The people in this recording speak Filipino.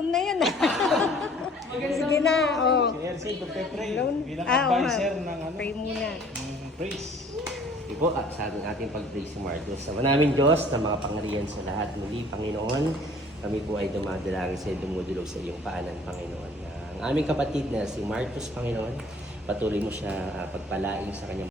gutom na yan. Sige na, oh. Si Elsie, pray. Alone? Bilang Oo nga. advisor ng ano, Pray muna. praise. Sige po, sa ating pag-pray si Marcos. Sa manaming Diyos na mga pangyarihan sa lahat muli, Panginoon, kami po ay dumadalangin sa iyo, dumudulog sa iyong paanan, Panginoon. Ang aming kapatid na si Marcos, Panginoon, patuloy mo siya pagpalain sa kanyang